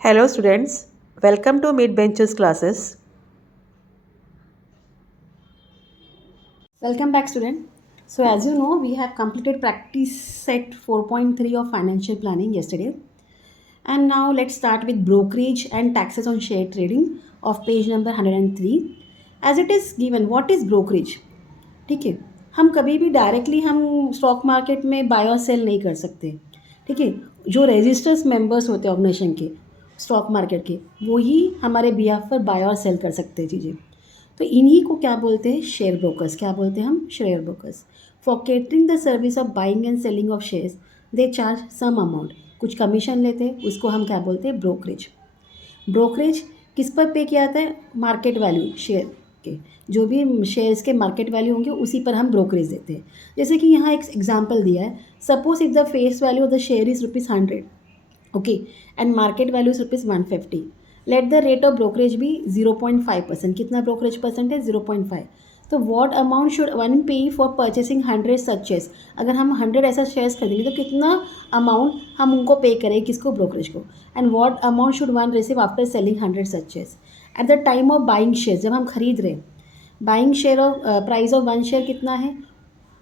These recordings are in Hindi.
Hello students, welcome to Mid Benches classes. Welcome back, student. So, as you know, we have completed practice set 4.3 of financial planning yesterday. And now let's start with brokerage and taxes on share trading of page number 103. As it is given, what is brokerage? ठीक है, हम कभी भी डायरेक्टली हम स्टॉक मार्केट में बाय और सेल नहीं कर सकते. ठीक है, जो रजिस्टर्स मेंबर्स होते हैं ऑर्गेनाइजेशन के, स्टॉक मार्केट के, वो ही हमारे बिहाफ पर बाय और सेल कर सकते हैं चीज़ें. तो इन्हीं को क्या बोलते हैं? Share brokers. क्या बोलते हैं हम? Share brokers. For catering the service of buying and selling of shares they charge some amount. कुछ कमीशन लेते हैं, उसको हम क्या बोलते हैं? ब्रोकरेज. ब्रोकरेज किस पर पे किया जाता है? मार्केट वैल्यू शेयर के, जो भी शेयर्स के मार्केट वैल्यू होंगे उसी पर हम ब्रोकरेज देते हैं. जैसे कि यहाँ एक एग्जांपल दिया है. Suppose if the face value of the share is ₹100, okay, and market value is ₹150. Let the rate of brokerage भी 0.5%. कितना ब्रोकरेज परसेंट है? 0.5. तो वॉट अमाउंट शुड वन पे फॉर परचेसिंग 100 सच शेयर्स. अगर हम 100 ऐसा शेयर्स खरीदेंगे तो कितना अमाउंट हम उनको पे करें? किसको? ब्रोकरेज को. And what amount should one receive after selling 100 such shares. At the time of buying share, जब हम खरीद रहे हैं, buying share of price of one share कितना है?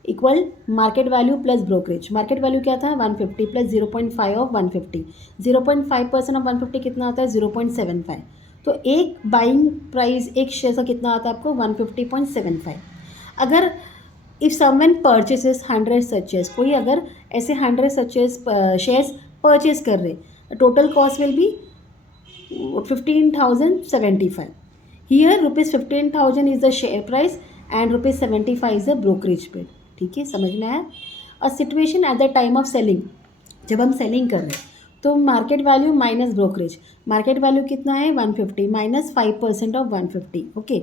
Equal market value plus brokerage. Market value क्या था? 150 प्लस 0.5 ऑफ 150. 0.5% ऑफ 150 कितना आता है? 0.75. तो एक बाइंग प्राइस एक शेयर का कितना आता है आपको? 150.75. अगर if someone purchases 100 such shares, कोई अगर ऐसे 100 सच शेयर्स परचेज कर रहे, total cost will be 15,075. Here ₹15,000 is the share price and ₹75 is the brokerage bill. ठीक है, समझ में आया? और situation at the time of selling, जब हम सेलिंग कर रहे हैं तो market value minus brokerage. Market value कितना है? 150 माइनस 5% ऑफ 150. ओके,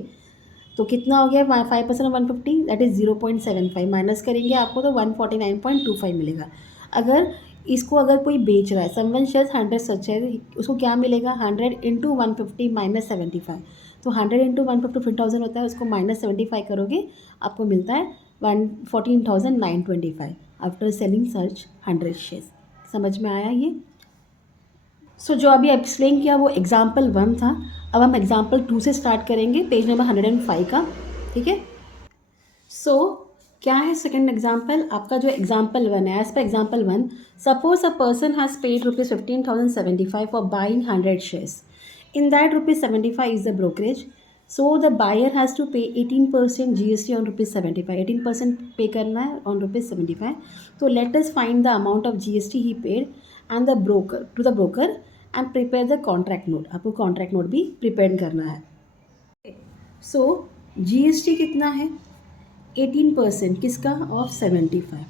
तो कितना हो गया? 5% ऑफ 150 दैट इज़ 0.75. माइनस करेंगे आपको तो 149.25 मिलेगा. अगर इसको अगर कोई बेच रहा है, समवन शेयर्स 100 सच है, उसको क्या मिलेगा? 100 इंटू 150 माइनस 75. तो 100 इंटू 150 15,000 होता है, उसको माइनस 75 करोगे, आपको मिलता है 14,925 आफ्टर सेलिंग सच 100 शेयर्स. समझ में आया ये? सो जो अभी एक्सप्लेन किया वो एग्जाम्पल 1 था. अब हम एग्जाम्पल 2 से स्टार्ट करेंगे, पेज नंबर 105 का. ठीक है. सो क्या है सेकेंड एग्जाम्पल? आपका जो एग्जाम्पल 1 है, as per example 1, suppose a person has paid ₹15,075 for बाइंग 100 shares. In that ₹75 is the brokerage. So the buyer has to pay 18% GST on ₹75. 18% पे करना है on ₹75. So let us find the amount of GST he paid and the broker to the broker and prepare the contract note. आपको contract note भी prepare करना है. So GST कितना है? 18% किसका? Of 75.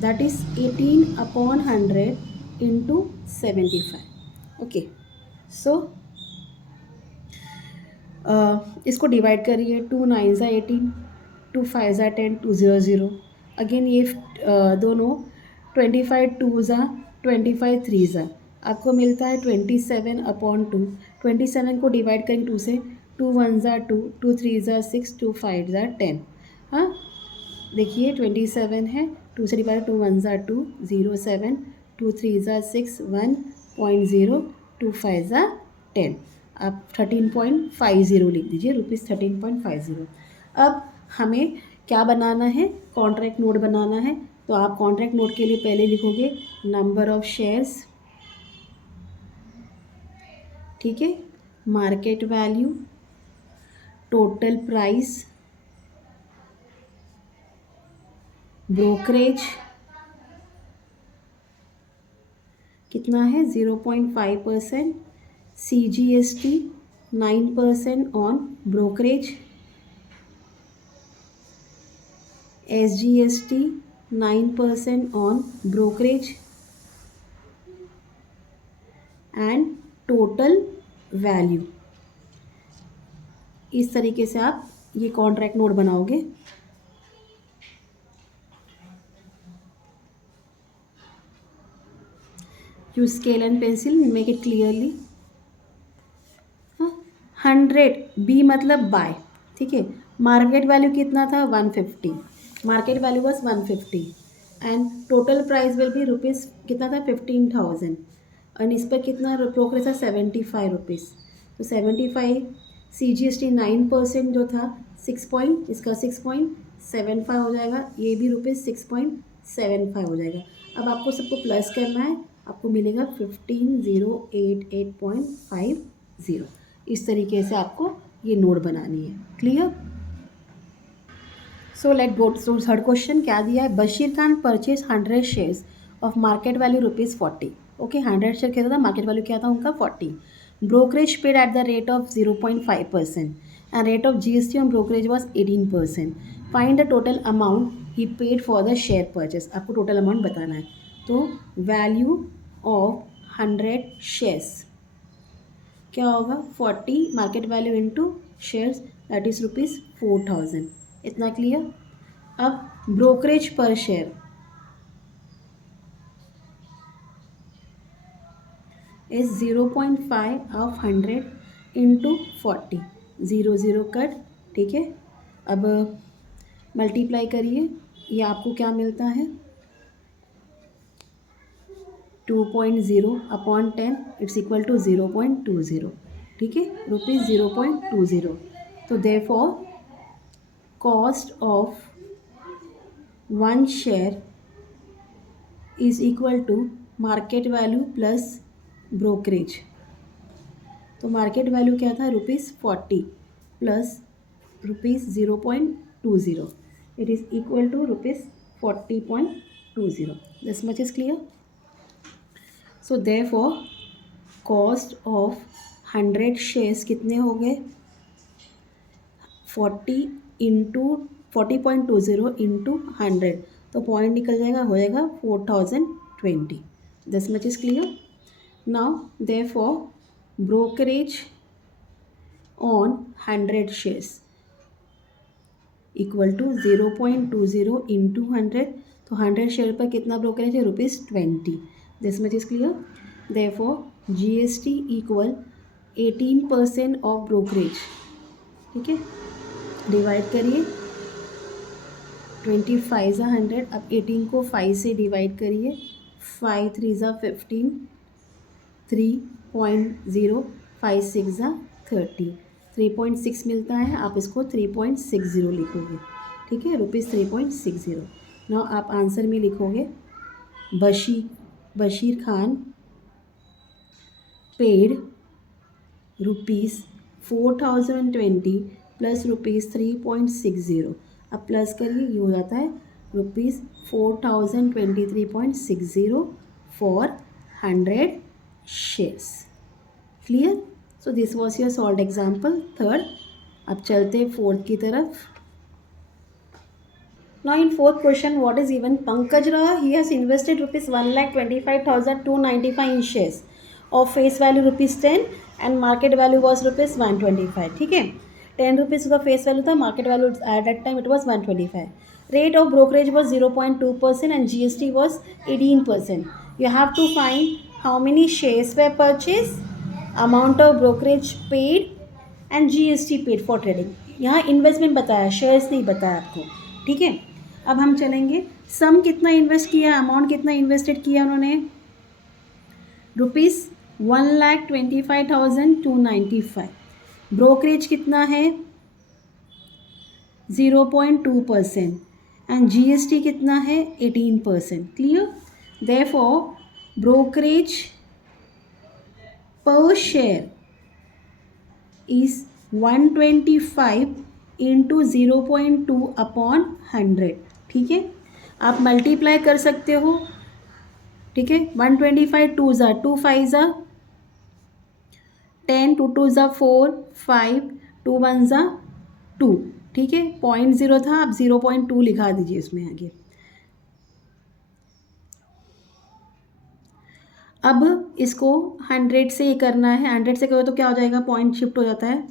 That is 18 upon 100 into 75. Okay, so इसको डिवाइड करिए. 2 9 ज़ा 18, 2 5 ज़ा 10, 2 0 0. अगेन ये दोनों 25 2 ज़ा 25 3 ज़ा, आपको मिलता है 27 अपॉन 2. 27 को डिवाइड करेंगे 2 से. 2 1 ज़ा 2, 2 3 ज़ा 6, 2 5 ज़ा 10. हाँ, देखिए 27 है, 2 से डिवाइड, 2 1 ज़ा 2, 0 7, 2 3 ज़ा 6, 1.0, 2 5 ज़ा 10. आप 13.50 लिख दीजिए, ₹13.50. अब हमें क्या बनाना है? कॉन्ट्रैक्ट नोट बनाना है. तो आप कॉन्ट्रैक्ट नोट के लिए पहले लिखोगे नंबर ऑफ शेयर्स, ठीक है, market value, total price, brokerage कितना है? 0.5%, CGST 9% on brokerage, SGST 9% on brokerage and total value. इस तरीके से आप ये कॉन्ट्रैक्ट नोट बनाओगे. Use scale and pencil, make it clearly. 100 B मतलब बाय. ठीक है, मार्केट वैल्यू कितना था? 150. Market value was 150 and total price will be rupees कितना था? 15,000. और इस पर कितना ब्रोकरेज था 75 रुपीज़। तो 75 CGST 9% जो था 6 पॉइंट, इसका 6.75 हो जाएगा, ये भी ₹6.75 हो जाएगा। अब आपको सबको प्लस करना है, आपको मिलेगा 15,088.50। इस तरीके से आपको ये नोट बनानी है। Clear? So let go to third question. क्या दिया है? Bashir Khan purchase 100 shares of market value ₹40। Okay, 100 share क्या था, मार्केट वैल्यू क्या था उनका 40। Brokerage paid at the rate of 0.5% and rate of GST on brokerage was 18%। Find the total amount he paid for the share purchase. आपको टोटल अमाउंट बताना है। तो वैल्यू ऑफ 100 शेयर्स क्या होगा, 40 market value into shares, that is ₹4,000। इतना क्लियर? अब brokerage per share is 0.5 of 100 into 40, 0 cut. ठीक है, अब मल्टीप्लाई करिए, ये आपको क्या मिलता है 2.0 अपॉन 10, इट्स इक्वल टू 0.20। ठीक है, ₹0.20। तो therefore cost of 1 share is equal to market value plus brokerage. तो मार्केट वैल्यू क्या था ₹40 plus ₹0.20, it is equal to ₹40.20। This much is clear? So therefore cost of 100 shares कितने हो गए, 40 इंटू 40.20 इंटू 100, तो पॉइंट निकल जाएगा, हो जाएगा 4020। This much is clear? Now therefore brokerage on 100 shares equal to 0.20 into 100, तो 100 शेयर पर कितना ब्रोकरेज है, ₹20। This much is clear? Therefore GST equal 18% of brokerage. ठीक है, डिवाइड करिए, 25 ज़ा 100, अब 18 को 5 से डिवाइड करिए, 5 3 ज़ा 15, 3.0, 5 6 ज़ा 30, 3.6 मिलता है, आप इसको 3.60 लिखोगे। ठीक है, ₹3.60। नाउ आप आंसर में लिखोगे बशीर खान पेड ₹4,020 प्लस ₹3.60। अब प्लस करिए, ये हो जाता है ₹4,023.60 for 100 shares. Clear? So this was your solve example third. अब चलते फोर्थ की तरफ। Now in fourth question, what is given? Pankaj Rao, he has invested ₹1,25,295 in shares of face value ₹10 and market value was ₹125. ठीक है, 10 रुपीज़ का फेस वैल्यू था, market value at that time it was 125। Rate of brokerage was 0.2% and GST was 18%. You have to find how many shares were purchased, amount of brokerage paid and GST paid for trading. यहाँ इन्वेस्टमेंट बताया, शेयर्स नहीं बताया आपको। ठीक है, अब हम चलेंगे, सम कितना इन्वेस्ट किया, अमाउंट कितना इन्वेस्टेड किया उन्होंने, ₹1,25,295। ब्रोकरेज कितना है 0.2% एंड GST कितना है 18%। Clear? Therefore brokerage per share is 125 into 0.2 upon 100। ठीक है, आप मल्टीप्लाई कर सकते हो। ठीक है, 125 2 ज़ा 2 5 ज़ा 10, 2 2 ज़ा 4 5, 2 1 ज़ा 2। ठीक है, 0.0 था, आप 0.2 लिखा दीजिए इसमें आगे। अब इसको 100 से ये करना है, 100 से करो तो क्या हो जाएगा, पॉइंट शिफ्ट हो जाता है।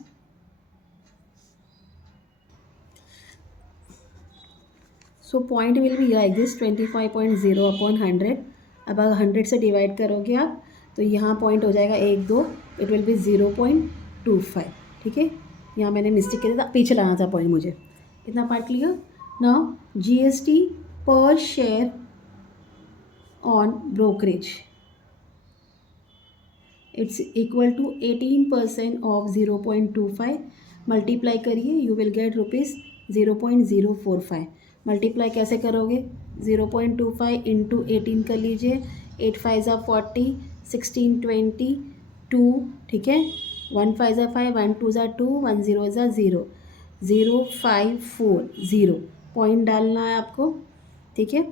So point will be like this 25.0 upon 100। अब अगर 100 से डिवाइड करोगे आप तो यहाँ पॉइंट हो जाएगा 1 2, इट विल बी 0.25। ठीक है, यहाँ मैंने मिस्टेक किया था, पीछे लाना था पॉइंट मुझे। इतना part clear? Now GST per share on brokerage it's equal to 18% of 0.25 multiply करिए, you will get rupees 0.045। Multiply कैसे करोगे? 0.25 इंटू 18 कर लीजिए, 8 5 ज़ा 40, 16 20 2, ठीक है, 1 5 ज़ा 5, 1 2 ज़ा 2, 1 0 ज़ा 0, 0540 पॉइंट डालना है आपको, ठीक है।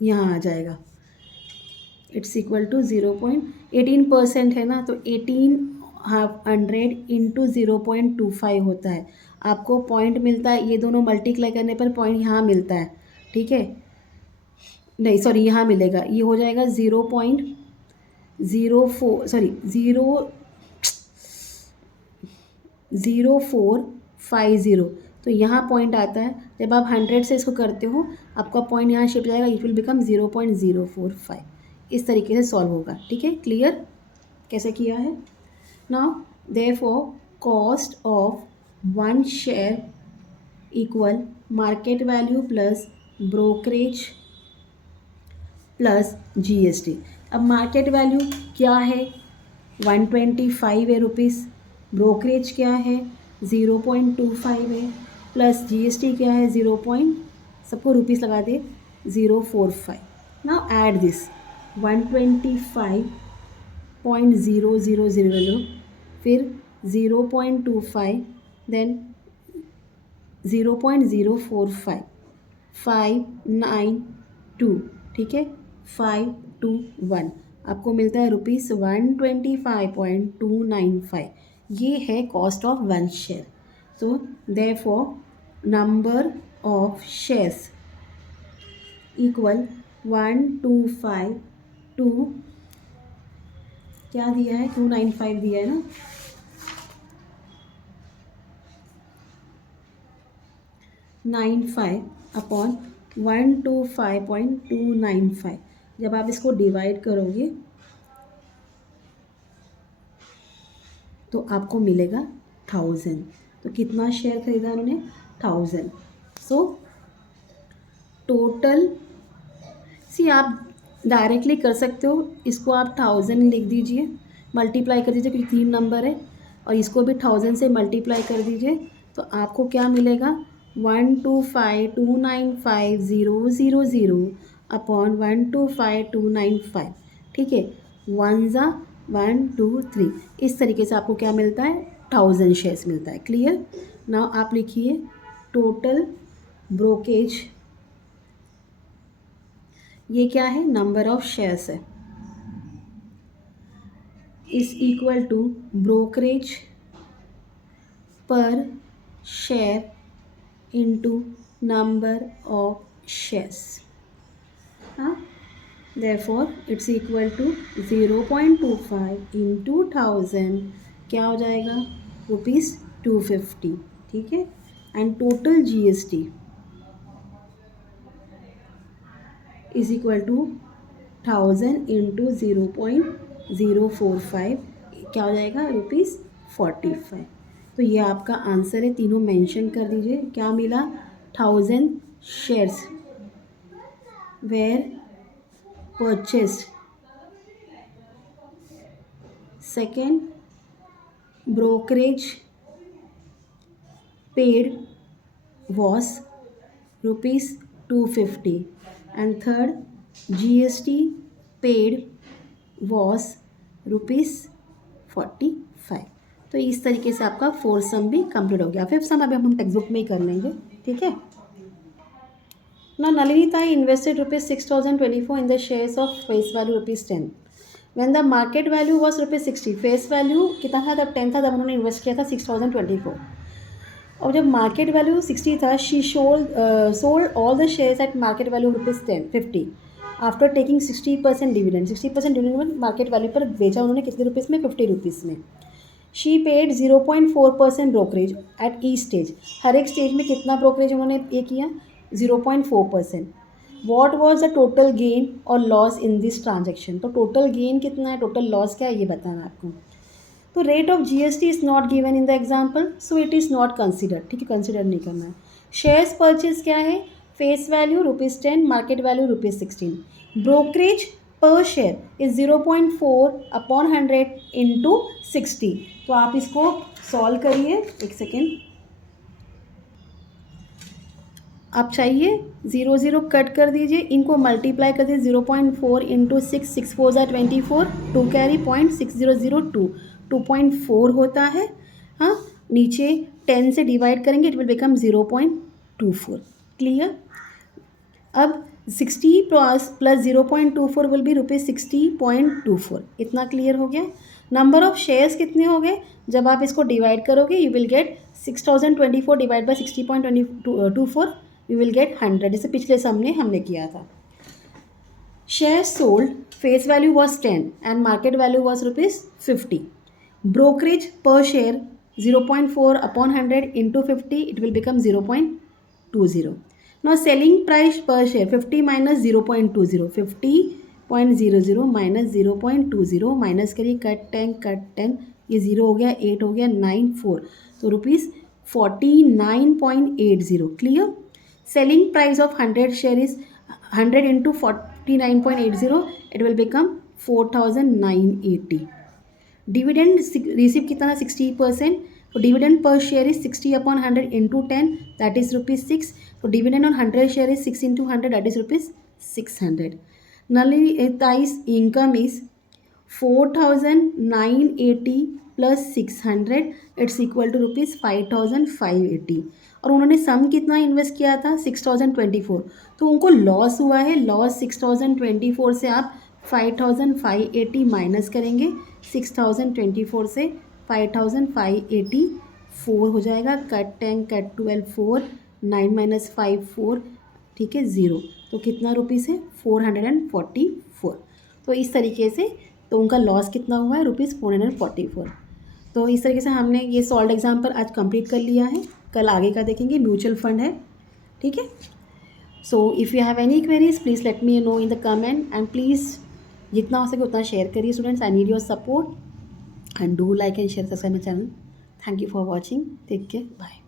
यहाँ आ जाएगा, इट्स इक्वल टू 0.18% है ना, तो 1800 इंटू 0.25 होता है। आपको पॉइंट मिलता है, ये दोनों मल्टीप्लाई करने पर पॉइंट यहाँ मिलता है, ठीक है, नहीं सॉरी यहाँ मिलेगा, ये हो जाएगा 0.04 सॉरी 0450। तो यहाँ पॉइंट आता है, जब आप 100 से इसको करते हो आपका पॉइंट यहाँ शिफ्ट जाएगा, इट विल बिकम 0.045। इस तरीके से सॉल्व होगा, ठीक है, क्लियर कैसे किया है। Now therefore cost of 1 share equal market value plus brokerage plus GST. अब मार्केट वैल्यू क्या है? 125 है रुपीज़, ब्रोकरेज क्या है? 0.25 है, प्लस जीएसटी क्या है? 0. सबको रुपीज़ लगा दे, 045। नाउ ऐड दिस 125.0000, फिर 0.25, देन 0.045, 592, ठीक है, 521, आपको मिलता है रुपीज़ 125.295। ये है कॉस्ट ऑफ 1 शेयर। तो therefore number of shares equal 125 क्या दिया है? 295 दिया है ना, 95 अपॉन 125.295। जब आप इसको डिवाइड करोगे तो आपको मिलेगा 1000। तो कितना शेयर खरीदा उन्होंने? 1000। सो टोटल आप डायरेक्टली कर सकते हो, इसको आप 1000 लिख दीजिए, मल्टीप्लाई कर दीजिए क्योंकि 3 नंबर है, और इसको भी 1000 से मल्टीप्लाई कर दीजिए, तो आपको क्या मिलेगा? 125,295,000 अपॉन 125,295, ठीक है, 1 ज़ा 1 2 3, इस तरीके से आपको क्या मिलता है? 1000 शेयर्स मिलता है। क्लियर। नाउ आप लिखिए टोटल ब्रोकेज, ये क्या है? नंबर ऑफ शेयर्स है, is equal to brokerage per share into number of shares. हाँ, therefore it's equal to 0.25 into 1000, क्या हो जाएगा? रुपीज़ 250, ठीक है, and total GST is equal to 1000 into 0.045, क्या हो जाएगा? रुपीज़ 45। तो ये आपका आंसर है, तीनों मेंशन कर दीजिए। क्या मिला? 1000 shares where purchased, second brokerage paid was rupees 250, and third GST paid was rupees 45। तो इस तरीके से आपका 4th सम भी कंप्लीट हो गया। 5th सम अभी हम टेक्स्ट बुक में ही कर लेंगे, ठीक है। Now Nalini Tai invested rupees 6,024 in the shares of face value rupees 10. When the market value was rupees 60, face value कितना था तब? 10 था जब उन्होंने इन्वेस्ट किया था 6,024। और जब मार्केट वैल्यू 60 था, she sold all the shares at market value rupees 50 after taking 60% dividend. 60% dividend market value पर बेचा उन्होंने कितने रुपीज़ में? 50 रुपीज़ में। She paid 0.4% brokerage at each stage, हर एक स्टेज में कितना ब्रोकरेज उन्होंने ये किया? 0.4%। What was the total gain और लॉस इन दिस ट्रांजेक्शन, तो टोटल गेन कितना है, टोटल लॉस क्या है, ये बताना आपको। तो rate of GST is not given in the example, so it is not considered, ठीक है, कंसिडर नहीं करना है। शेयर्स परचेज क्या है? Face value ₹10, market value ₹16. Brokerage per share is 0.4 upon 100 into 60. तो आप इसको सॉल्व करिए. एक सेकेंड. आप चाहिए 0 0 कट कर दीजिए, इनको मल्टीप्लाई कर दीजिए. 0.4 इंटू 6, 6 4 ज़ा 24, 2 कैरी 0.6002, 2.4 होता है. हाँ, नीचे 10 से डिवाइड करेंगे, इट विल बिकम 0.24. क्लियर. अब 60 प्लस 0.24 विल बी ₹60.24. इतना क्लियर हो गया. नंबर ऑफ शेयर्स कितने हो गए जब आप इसको डिवाइड करोगे? You will get 6024 divide by 60.24, you will get 100, जैसे पिछले सम में हमने किया था. Share sold, face value was 10 and market value was ₹50. Brokerage per share 0.4 upon 100 into 50, it will become 0.20. Now selling price per share 50 minus 0.20, 50.00 minus 0.20 minus करिए, कट 10, ये 0 हो गया, 8 हो गया, 9 4, तो ₹49.80. Clear. Selling price of 100 share is 100 into 49.80, it will become 4980. Dividend receive कितना था? 60%. तो dividend per share is 60 upon 100 into 10, that is ₹6. तो dividend on 100 share is 6 into 100, that is ₹600. Nullities income is 4980 plus 600, it's equal to ₹5580. और उन्होंने सम कितना इन्वेस्ट किया था? 6024. तो उनको लॉस हुआ है. लॉस 6024 से आप 5580 माइनस करेंगे. 6024 से 5584 हो जाएगा. कट 10, कट 12, 4, 9 माइनस 5 4, ठीक है, 0. तो कितना रुपीज़ है? 444. तो इस तरीके से तो उनका लॉस कितना हुआ है? ₹444. तो इस तरीके से हमने ये सॉल्व एग्जाम्पल आज कंप्लीट कर लिया है. कल आगे का देखेंगे. म्यूचुअल फंड है, ठीक है. So if you have any queries please let me know in the comment and please जितना हो सके उतना शेयर करिए. Students, I need your support and do like and share, subscribe my channel. Thank you for watching. Take care. Bye.